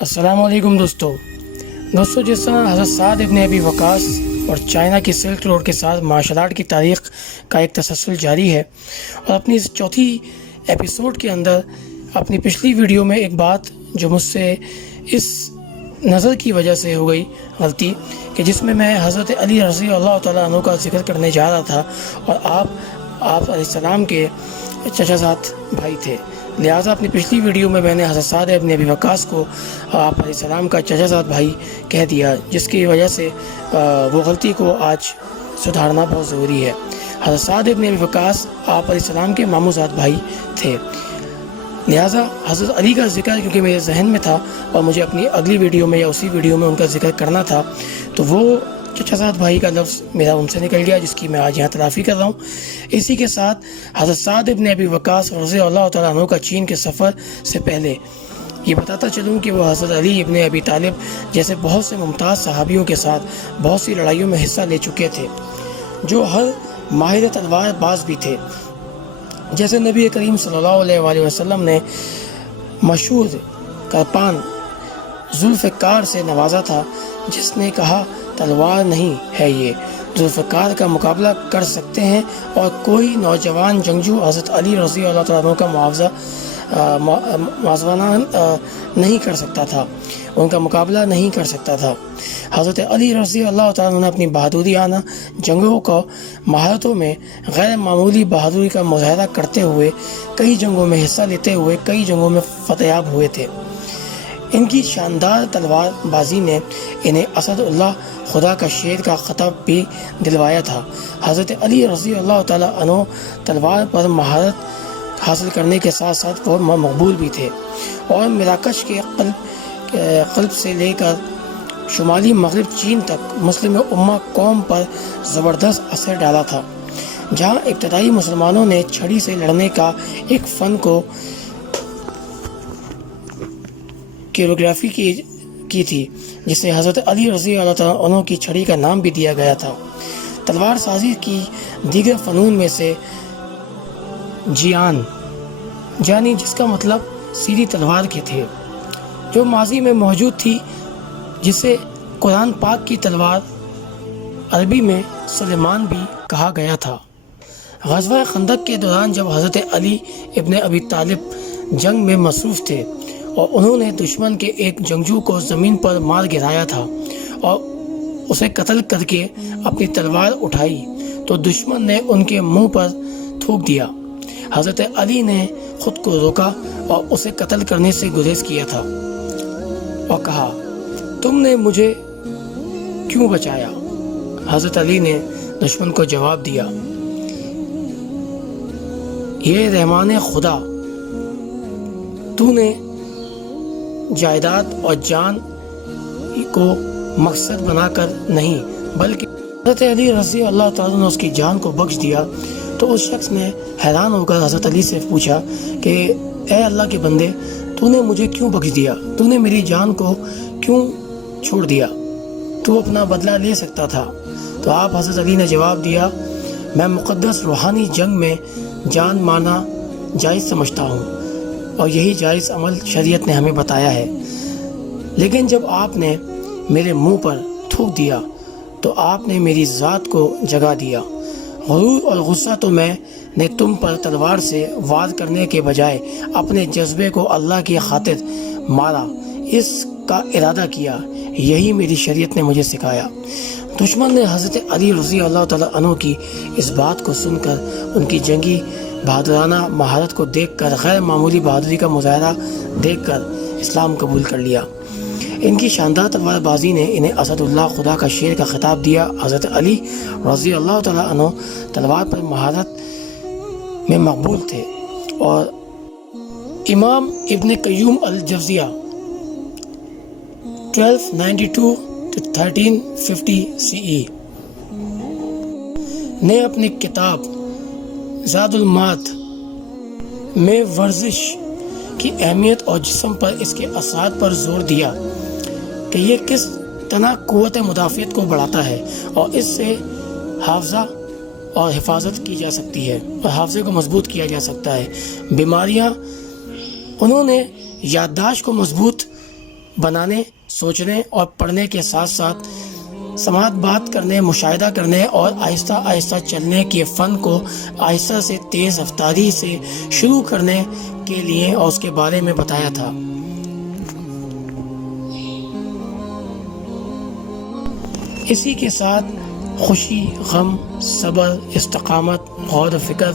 السلام علیکم دوستو جس طرح حضرت سعد ابن ابی وقاص اور چائنا کی سلک روڈ کے ساتھ مارشل آرٹ کی تاریخ کا ایک تسلسل جاری ہے، اور اپنی اس چوتھی ایپیسوڈ کے اندر اپنی پچھلی ویڈیو میں ایک بات جو مجھ سے اس نظر کی وجہ سے ہو گئی غلطی کہ جس میں حضرت علی رضی اللہ تعالیٰ عنہ کا ذکر کرنے جا رہا تھا، اور آپ علیہ السلام کے چچا زاد بھائی تھے، لہٰذا اپنی پچھلی ویڈیو میں نے حضرت سعد ابن ابی وقاص کو آپ علیہ السلام کا چچا زاد بھائی کہہ دیا، جس کی وجہ سے وہ غلطی کو آج سدھارنا بہت ضروری ہے۔ حضرت سعد ابن ابی وقاص آپ علیہ السلام کے ماموں زاد بھائی تھے، لہٰذا حضرت علی کا ذکر کیونکہ میرے ذہن میں تھا اور مجھے اپنی اگلی ویڈیو میں یا اسی ویڈیو میں ان کا ذکر کرنا تھا، تو وہ چچا زاد بھائی کا لفظ میرا ان سے نکل گیا، جس کی میں آج یہاں تلافی کر رہا ہوں۔ اسی کے ساتھ حضرت سعد ابن ابی وقاص رضی اللہ تعالیٰ عنہ کا چین کے سفر سے پہلے یہ بتاتا چلوں کہ وہ حضرت علی ابن ابی طالب جیسے بہت سے ممتاز صحابیوں کے ساتھ بہت سی لڑائیوں میں حصہ لے چکے تھے، جو ہر ماہر تلوار باز بھی تھے، جیسے نبی کریم صلی اللہ علیہ وآلہ وسلم نے مشہور کرپان ذوالفقار سے نوازا تھا، جس نے کہا تلوار نہیں ہے یہ، ذوالفقار کا مقابلہ کر سکتے ہیں، اور کوئی نوجوان جنگجو حضرت علی رضی اللہ تعالیٰ عنہ کا موازنہ نہیں کر سکتا تھا، ان کا مقابلہ نہیں کر سکتا تھا۔ حضرت علی رضی اللہ تعالیٰ عنہ نے اپنی بہادریانہ جنگوں کو مہارتوں میں غیر معمولی بہادری کا مظاہرہ کرتے ہوئے کئی جنگوں میں حصہ لیتے ہوئے کئی جنگوں میں فتح ہوئے تھے۔ ان کی شاندار تلوار بازی نے انہیں اسد اللہ خدا کا شیر کا خطاب بھی دلوایا تھا۔ حضرت علی رضی اللہ تعالیٰ عنہ تلوار پر مہارت حاصل کرنے کے ساتھ ساتھ وہ مقبول بھی تھے، اور مراکش کے قلب سے لے کر شمالی مغرب چین تک مسلم امہ قوم پر زبردست اثر ڈالا تھا، جہاں ابتدائی مسلمانوں نے چھڑی سے لڑنے کا ایک فن کو کوریوگرافی کی تھی، جسے حضرت علی رضی اللہ تعالیٰ عنہ کی چھڑی کا نام بھی دیا گیا تھا۔ تلوار سازی کی دیگر فنون میں سے جیان جانی، جس کا مطلب سیدھی تلوار کے تھے، جو ماضی میں موجود تھی، جسے قرآن پاک کی تلوار عربی میں سلیمان بھی کہا گیا تھا۔ غزوہ خندق کے دوران جب حضرت علی ابن ابی طالب جنگ میں مصروف تھے اور انہوں نے دشمن کے ایک جنگجو کو زمین پر مار گرایا تھا اور اسے قتل کر کے اپنی تلوار اٹھائی، تو دشمن نے ان کے منہ پر تھوک دیا۔ حضرت علی نے خود کو روکا اور اسے قتل کرنے سے گریز کیا تھا، اور کہا تم نے مجھے کیوں بچایا؟ حضرت علی نے دشمن کو جواب دیا، یہ رحمان خدا، تو نے جائیداد اور جان کو مقصد بنا کر نہیں بلکہ حضرت علی رضی اللہ تعالیٰ نے اس کی جان کو بخش دیا۔ تو اس شخص نے حیران ہو کر حضرت علی سے پوچھا کہ اے اللہ کے بندے، تو نے مجھے کیوں بخش دیا؟ تو نے میری جان کو کیوں چھوڑ دیا؟ تو اپنا بدلہ لے سکتا تھا۔ تو آپ حضرت علی نے جواب دیا، میں مقدس روحانی جنگ میں جان مارنا جائز سمجھتا ہوں، اور یہی جائز عمل شریعت نے ہمیں بتایا ہے، لیکن جب آپ نے میرے منہ پر تھوک دیا تو آپ نے میری ذات کو جگا دیا۔ غرور اور غصہ تو میں نے تم پر تلوار سے وار کرنے کے بجائے اپنے جذبے کو اللہ کی خاطر مارا، اس کا ارادہ کیا، یہی میری شریعت نے مجھے سکھایا۔ دشمن نے حضرت علی رضی اللہ تعالیٰ عنہ کی اس بات کو سن کر ان کی جنگی بہادرانہ مہارت کو دیکھ کر، غیر معمولی بہادری کا مظاہرہ دیکھ کر اسلام قبول کر لیا۔ ان کی شاندار تلوار بازی نے انہیں اسد اللہ خدا کا شیر کا خطاب دیا۔ حضرت علی رضی اللہ تعالیٰ عنہ تلوار پر مہارت میں مقبول تھے، اور امام ابن قیم الجوزیہ 1292 to 1350 CE نے اپنی کتاب زاد المعاد میں ورزش کی اہمیت اور جسم پر اس کے اثرات پر زور دیا کہ یہ کس طرح قوت مدافعت کو بڑھاتا ہے، اور اس سے حافظہ اور حفاظت کی جا سکتی ہے، اور حافظے کو مضبوط کیا جا سکتا ہے۔ بیماریاں، انہوں نے یادداشت کو مضبوط بنانے، سوچنے اور پڑھنے کے ساتھ ساتھ سماعت بات کرنے، مشاہدہ کرنے اور آہستہ آہستہ چلنے کے فن کو آہستہ سے تیز رفتاری سے شروع کرنے کے لیے اور اس کے بارے میں بتایا تھا۔ اسی کے ساتھ خوشی، غم، صبر، استقامت، غور و فکر،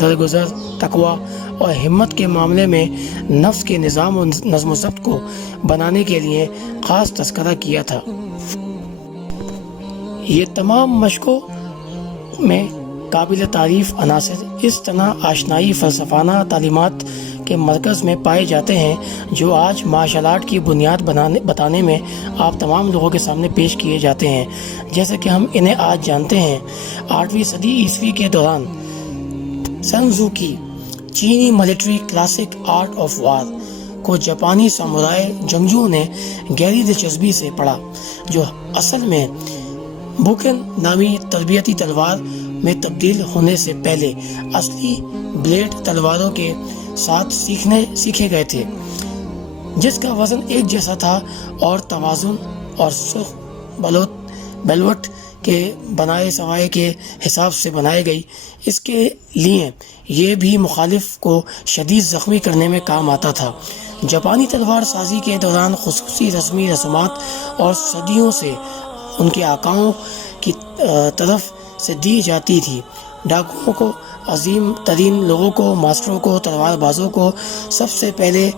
درگزر، تقوی اور ہمت کے معاملے میں نفس کے نظام و نظم و ضبط کو بنانے کے لیے خاص تذکرہ کیا تھا۔ یہ تمام مشقوں میں قابل تعریف عناصر اس طرح آشنائی فلسفانہ تعلیمات کے مرکز میں پائے جاتے ہیں جو آج مارشل آرٹ کی بنیاد بتانے میں آپ تمام لوگوں کے سامنے پیش کیے جاتے ہیں۔ جیسے کہ ہم انہیں آج جانتے ہیں، 8ویں صدی عیسوی کے دوران سن تزو کی چینی military classic art of war کو جاپانی سامورائی جنگجوؤں نے گہری دلچسپی سے پڑھا، جو اصل میں بوکن نامی تربیتی تلوار میں تبدیل ہونے سے پہلے اصلی بلیڈ تلواروں کے ساتھ سیکھے گئے تھے، جس کا وزن ایک جیسا تھا اور توازن اور سرخ بلوٹ کے بنائے سوائے کے حساب سے بنائی گئی۔ اس کے لیے یہ بھی مخالف کو شدید زخمی کرنے میں کام آتا تھا۔ جاپانی تلوار سازی کے دوران خصوصی رسمی رسومات اور صدیوں سے ان کے آقاؤں کی طرف سے دی جاتی تھی۔ ڈاکوؤں کو، عظیم ترین لوگوں کو، ماسٹروں کو، تلوار بازوں کو سب سے پہلے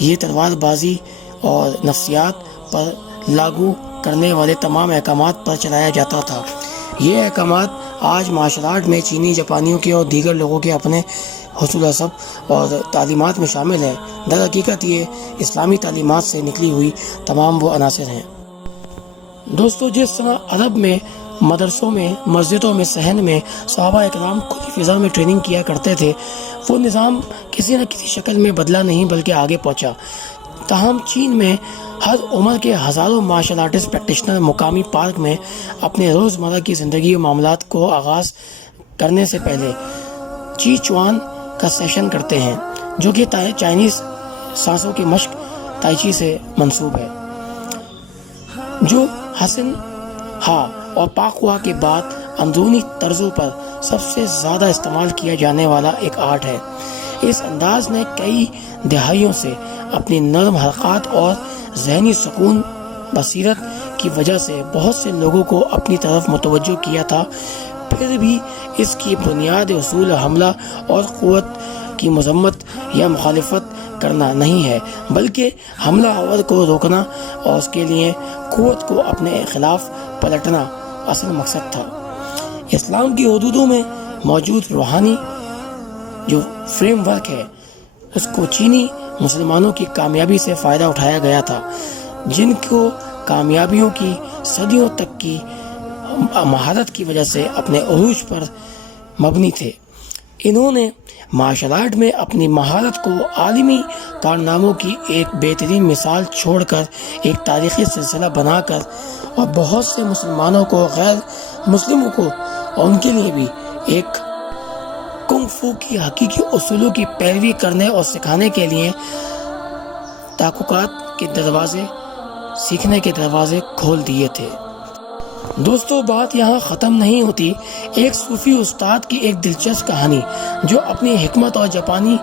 یہ تلوار بازی اور نفسیات پر لاگو کرنے والے تمام احکامات پر چلایا جاتا تھا۔ یہ احکامات آج مارشل آرٹ میں چینی، جاپانیوں کے اور دیگر لوگوں کے اپنے حصول اثب اور تعلیمات میں شامل ہے۔ در حقیقت یہ اسلامی تعلیمات سے نکلی ہوئی تمام وہ عناصر ہیں۔ دوستو، جس طرح عرب میں مدرسوں میں، مسجدوں میں، صحن میں صحابہ اکرام کھلی فضا میں ٹریننگ کیا کرتے تھے، وہ نظام کسی نہ کسی شکل میں بدلا نہیں بلکہ آگے پہنچا۔ تاہم چین میں ہر عمر کے ہزاروں مارشل آرٹسٹ پریکٹیشنر مقامی پارک میں اپنے روزمرہ کی زندگی و معاملات کو آغاز کرنے سے پہلے چی چوان کا سیشن کرتے ہیں، جو کہ چائنیز سانسوں کی مشق تائی چی سے منسوب ہے، جو حسن ہا اور پاک ہوا کے بعد اندرونی طرزوں پر سب سے زیادہ استعمال کیا جانے والا ایک آرٹ ہے۔ اس انداز نے کئی دہائیوں سے اپنی نرم حرکات اور ذہنی سکون بصیرت کی وجہ سے بہت سے لوگوں کو اپنی طرف متوجہ کیا تھا۔ پھر بھی اس کی بنیاد اصول حملہ اور قوت کی مذمت یا مخالفت کرنا نہیں ہے، بلکہ حملہ آور کو روکنا اور اس کے لیے قوت کو اپنے خلاف پلٹنا اصل مقصد تھا۔ اسلام کی حدودوں میں موجود روحانی جو فریم ورک ہے، اس کو چینی مسلمانوں کی کامیابی سے فائدہ اٹھایا گیا تھا، جن کو کامیابیوں کی صدیوں تک کی مہارت کی وجہ سے اپنے عروج پر مبنی تھے۔ انہوں نے مارشل آرٹ میں اپنی مہارت کو عالمی کارناموں کی ایک بہترین مثال چھوڑ کر ایک تاریخی سلسلہ بنا کر اور بہت سے مسلمانوں کو، غیر مسلموں کو اور ان کے لیے بھی ایک کنگ فو کی حقیقی اصولوں کی پیروی کرنے اور سکھانے کے لیے تحقیقات کے دروازے، سیکھنے کے دروازے کھول دیے تھے۔ دوستو، بات یہاں ختم نہیں ہوتی۔ ایک صوفی استاد کی ایک دلچسپ کہانی جو اپنی حکمت اور جاپانی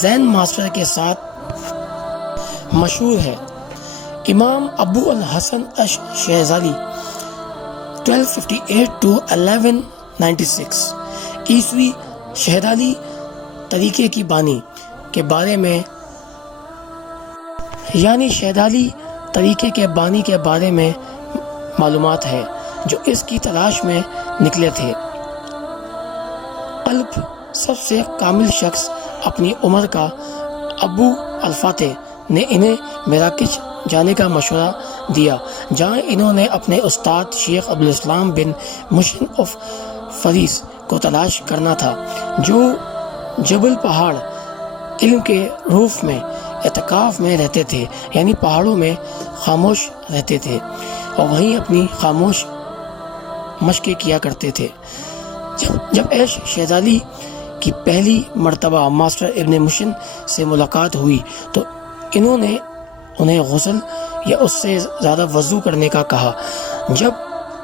زین ماسٹر کے ساتھ مشہور ہے۔ امام ابو الحسن شیرازی 1258 to 1196 عیسوی شہدالی طریقے کی بانی کے بارے میں، یعنی شہدالی طریقے کے بانی کے بارے میں معلومات ہے، جو اس کی تلاش میں نکلے تھے۔ قلب سب سے کامل شخص اپنی عمر کا ابو الفاتح نے انہیں مراکش جانے کا مشورہ دیا، جہاں انہوں نے اپنے استاد شیخ عبدالاسلام بن مشن آف فریس کو تلاش کرنا تھا، جو جبل پہاڑ علم کے روف میں اعتکاف میں رہتے تھے، یعنی پہاڑوں میں خاموش رہتے تھے اور وہیں اپنی خاموش مشقیں کیا کرتے تھے۔ جب ایش شیرازی کی پہلی مرتبہ ماسٹر ابن مشن سے ملاقات ہوئی تو انہوں نے انہیں غسل یا اس سے زیادہ وضو کرنے کا کہا۔ جب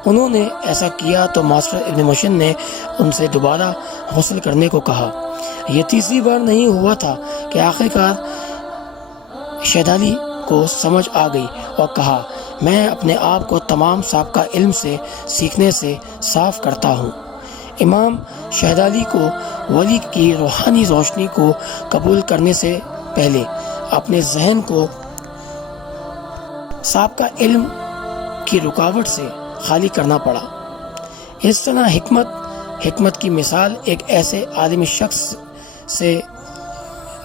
انہوں نے ایسا کیا تو ماسٹر ابن مشن نے ان سے دوبارہ غسل کرنے کو کہا۔ یہ تیسری بار نہیں ہوا تھا کہ آخرکار شہدالی کو سمجھ آ گئی اور کہا، میں اپنے آپ کو تمام سابقہ علم سے سیکھنے سے صاف کرتا ہوں۔ امام شہدالی کو ولی کی روحانی روشنی کو قبول کرنے سے پہلے اپنے ذہن کو سابقہ علم کی رکاوٹ سے خالی کرنا پڑا۔ اس طرح حکمت کی مثال ایک ایسے عالمی شخص سے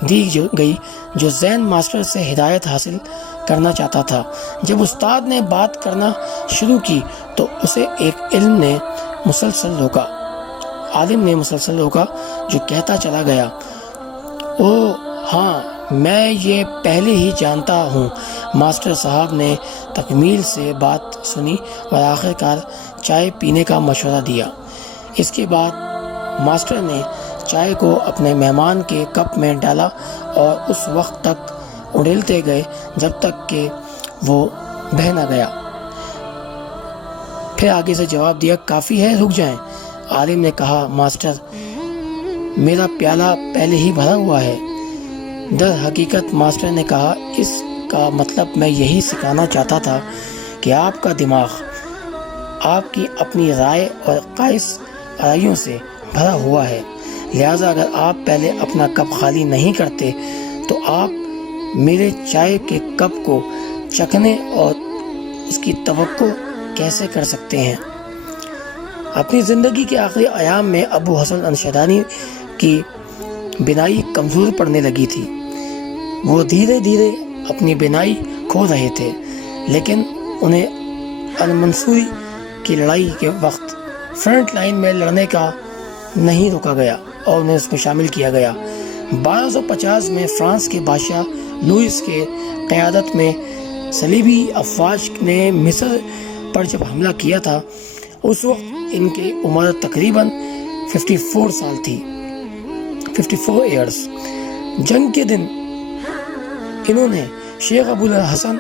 دی گئی جو زین ماسٹر سے ہدایت حاصل کرنا چاہتا تھا۔ جب استاد نے بات کرنا شروع کی تو اسے ایک عالم نے مسلسل روکا جو کہتا چلا گیا، او ہاں، میں یہ پہلے ہی جانتا ہوں۔ ماسٹر صاحب نے تکمیل سے بات سنی اور آخرکار چائے پینے کا مشورہ دیا۔ اس کے بعد ماسٹر نے چائے کو اپنے مہمان کے کپ میں ڈالا اور اس وقت تک اڑیلتے گئے جب تک کہ وہ بہہ نہ گیا۔ پھر آگے سے جواب دیا، کافی ہے، رک جائیں۔ عالم نے کہا، ماسٹر، میرا پیالہ پہلے ہی بھرا ہوا ہے۔ در حقیقت ماسٹر نے کہا، اس کا مطلب میں یہی سکھانا چاہتا تھا کہ آپ کا دماغ آپ کی اپنی رائے اور قائس آرائیوں سے بھرا ہوا ہے، لہٰذا اگر آپ پہلے اپنا کپ خالی نہیں کرتے تو آپ میرے چائے کے کپ کو چکھنے اور اس کی توقع کیسے کر سکتے ہیں؟ اپنی زندگی کے آخری ایام میں ابو حسن انشدانی کی بینائی کمزور پڑنے لگی تھی۔ وہ دھیرے دھیرے اپنی بینائی کھو رہے تھے، لیکن انہیں المنصوری کی لڑائی کے وقت فرنٹ لائن میں لڑنے کا نہیں روکا گیا اور انہیں اس میں شامل کیا گیا۔ 1250 میں فرانس کے بادشاہ لوئس کے قیادت میں صلیبی افواج نے مصر پر جب حملہ کیا تھا، اس وقت ان کی عمر تقریباً 54 سال تھی، 54 ایئرز۔ جنگ کے دن انہوں نے شیخ ابو الحسن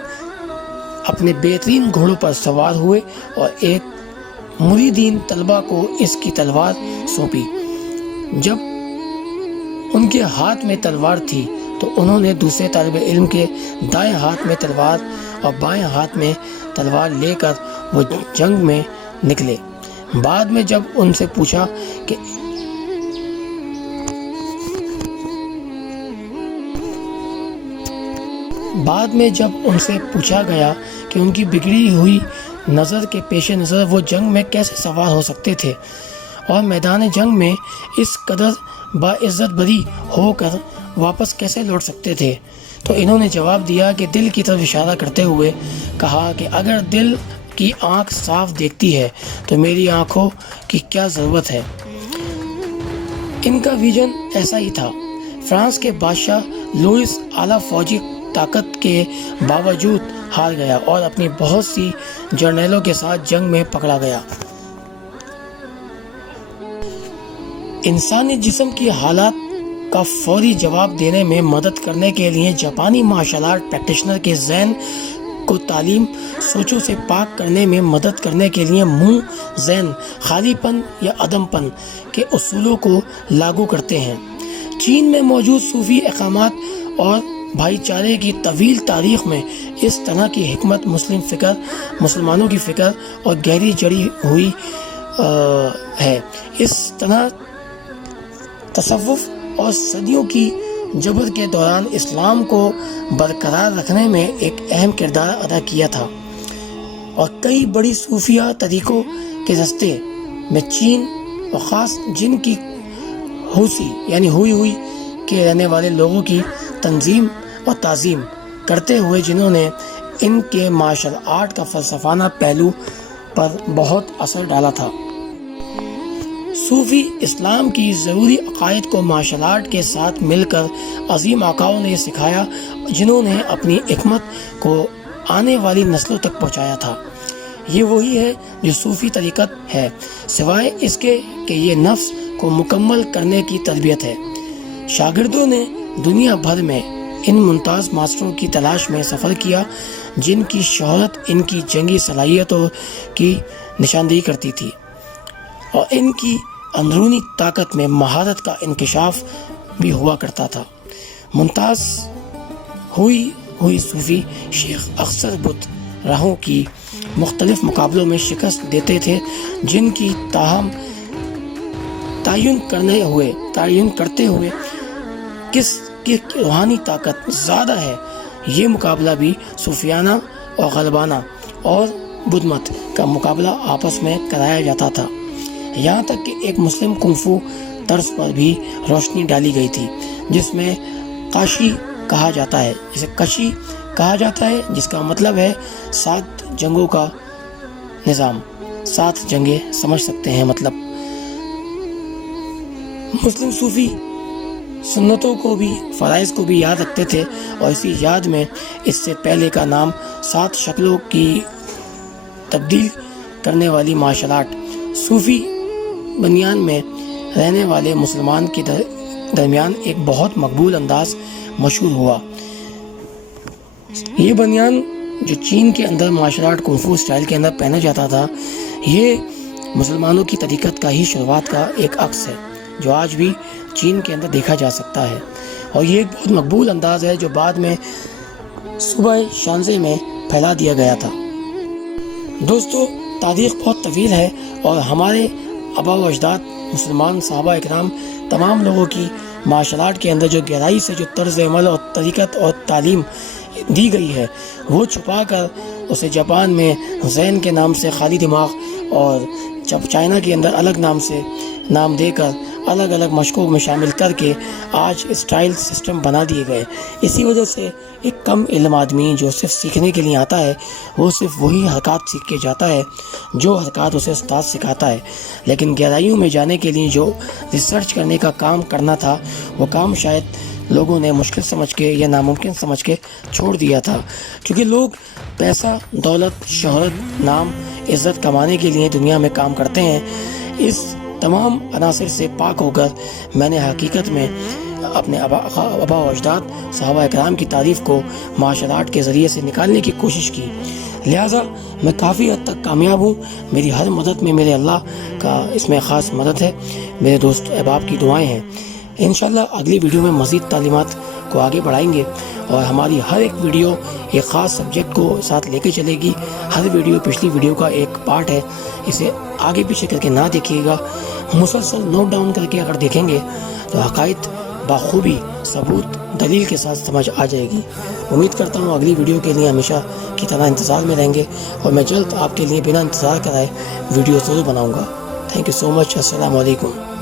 اپنے بہترین گھوڑوں پر سوار ہوئے اور ایک مریدین طلبہ کو اس کی تلوار سونپی۔ جب ان کے ہاتھ میں تلوار تھی تو انہوں نے دوسرے طالب علم کے دائیں ہاتھ میں تلوار اور بائیں ہاتھ میں تلوار لے کر وہ جنگ میں نکلے۔ بعد میں جب ان سے پوچھا گیا کہ ان کی بگڑی ہوئی نظر کے پیش نظر وہ جنگ میں کیسے سوار ہو سکتے تھے اور میدان جنگ میں اس قدر باعزت بری ہو کر واپس کیسے لوٹ سکتے تھے، تو انہوں نے جواب دیا کہ دل کی طرف اشارہ کرتے ہوئے کہا کہ اگر دل کی آنکھ صاف دیکھتی ہے تو میری آنکھوں کی کیا ضرورت ہے۔ ان کا ویژن ایسا ہی تھا۔ فرانس کے بادشاہ لوئس اعلیٰ فوجی طاقت کے باوجود ہار گیا اور اپنی بہت سی جرنیلوں کے ساتھ جنگ میں پکڑا گیا۔ انسانی جسم کی حالات کا فوری جواب دینے میں مدد کرنے کے لیے جاپانی مارشل آرٹ پریکٹیشنر کے ذہن کو تعلیم سوچوں سے پاک کرنے میں مدد کرنے کے لیے منہ ذہن خالی پن یا عدم پن کے اصولوں کو لاگو کرتے ہیں۔ چین میں موجود صوفی اقامات اور بھائی چارے کی طویل تاریخ میں اس طرح کی حکمت مسلمانوں کی فکر اور گہری جڑی ہوئی ہے۔ اس طرح تصوف اور صدیوں کی جبر کے دوران اسلام کو برقرار رکھنے میں ایک اہم کردار ادا کیا تھا، اور کئی بڑی صوفیہ طریقوں کے راستے میں چین اور خاص جن کی حوثی یعنی ہوئی کے رہنے والے لوگوں کی تنظیم اور تعظیم کرتے ہوئے جنہوں نے ان کے مارشل آرٹ کا فلسفانہ پہلو پر بہت اثر ڈالا تھا۔ صوفی اسلام کی ضروری عقائد کو مارشل آرٹ کے ساتھ مل کر عظیم آقاؤں نے سکھایا، جنہوں نے اپنی حکمت کو آنے والی نسلوں تک پہنچایا تھا۔ یہ وہی ہے جو صوفی طریقت ہے، سوائے اس کے کہ یہ نفس کو مکمل کرنے کی تربیت ہے۔ شاگردوں نے دنیا بھر میں ان ممتاز ماسٹروں کی تلاش میں سفر کیا جن کی شہرت ان کی جنگی صلاحیتوں کی نشاندہی کرتی تھی اور ان کی اندرونی طاقت میں مہارت کا انکشاف بھی ہوا کرتا تھا۔ ممتاز ہوئی صوفی شیخ اکثر بت راہوں کی مختلف مقابلوں میں شکست دیتے تھے جن کی تاہم تعین کرتے ہوئے کس کی روحانی طاقت زیادہ ہے، یہ مقابلہ بھی صوفیانہ اور غلبانہ اور بدھ مت کا مقابلہ آپس میں کرایا جاتا تھا، یہاں تک کہ ایک مسلم کنفو طرز پر بھی روشنی ڈالی گئی تھی جس میں کشی کہا جاتا ہے جس کا مطلب ہے 7 جنگوں کا نظام، 7 جنگیں سمجھ سکتے ہیں مطلب۔ مسلم صوفی سنتوں کو بھی فرائض کو بھی یاد رکھتے تھے اور اسی یاد میں اس سے پہلے کا نام 7 شکلوں کی تبدیل کرنے والی مارشل آرٹ صوفی بنیان میں رہنے والے مسلمان کے درمیان ایک بہت مقبول انداز مشہور ہوا۔ یہ بنیان جو چین کے اندر مارشل آرٹ کنفو اسٹائل کے اندر پہنا جاتا تھا، یہ مسلمانوں کی طریقت کا ہی شروعات کا ایک عکس ہے جو آج بھی چین کے اندر دیکھا جا سکتا ہے، اور یہ ایک بہت مقبول انداز ہے جو بعد میں صوبہ شانزے میں پھیلا دیا گیا تھا۔ دوستو، تاریخ بہت طویل ہے اور ہمارے آبا و اجداد مسلمان صحابہ اکرام تمام لوگوں کی مارشل آرٹ کے اندر جو گہرائی سے جو طرز عمل اور طریقت اور تعلیم دی گئی ہے وہ چھپا کر اسے جاپان میں زین کے نام سے خالی دماغ اور چائنا کے اندر الگ نام سے نام دے کر الگ الگ مشقوں میں شامل کر کے آج اسٹائل سسٹم بنا دیے گئے۔ اسی وجہ سے ایک کم علم آدمی جو صرف سیکھنے کے لیے آتا ہے وہ صرف وہی حرکات سیکھ کے جاتا ہے جو حرکات اسے استاد سکھاتا ہے، لیکن گہرائیوں میں جانے کے لیے جو ریسرچ کرنے کا کام کرنا تھا وہ کام شاید لوگوں نے مشکل سمجھ کے یا ناممکن سمجھ کے چھوڑ دیا تھا، کیونکہ لوگ پیسہ، دولت، شہرت، نام، عزت کمانے کے لیے دنیا میں کام کرتے ہیں۔ اس تمام عناصر سے پاک ہو کر میں نے حقیقت میں اپنے آبا و اجداد صحابہ اکرام کی تعریف کو مارشل آرٹ کے ذریعے سے نکالنے کی کوشش کی، لہٰذا میں کافی حد تک کامیاب ہوں۔ میری ہر مدد میں میرے اللہ کا اس میں خاص مدد ہے، میرے دوست احباب کی دعائیں ہیں۔ انشاءاللہ اگلی ویڈیو میں مزید تعلیمات کو آگے بڑھائیں گے اور ہماری ہر ایک ویڈیو ایک خاص سبجیکٹ کو ساتھ لے کے چلے گی۔ ہر ویڈیو پچھلی ویڈیو کا ایک پارٹ ہے، اسے آگے پیچھے کر کے نہ دیکھیے گا، مسلسل نوٹ ڈاؤن کر کے اگر دیکھیں گے تو حقائق بخوبی ثبوت دلیل کے ساتھ سمجھ آ جائے گی۔ امید کرتا ہوں اگلی ویڈیو کے لیے ہمیشہ کی طرح انتظار میں رہیں گے اور میں جلد آپ کے لیے بنا انتظار کرائے ویڈیو ضرور بناؤں گا۔ تھینک یو سو مچ۔ السلام علیکم۔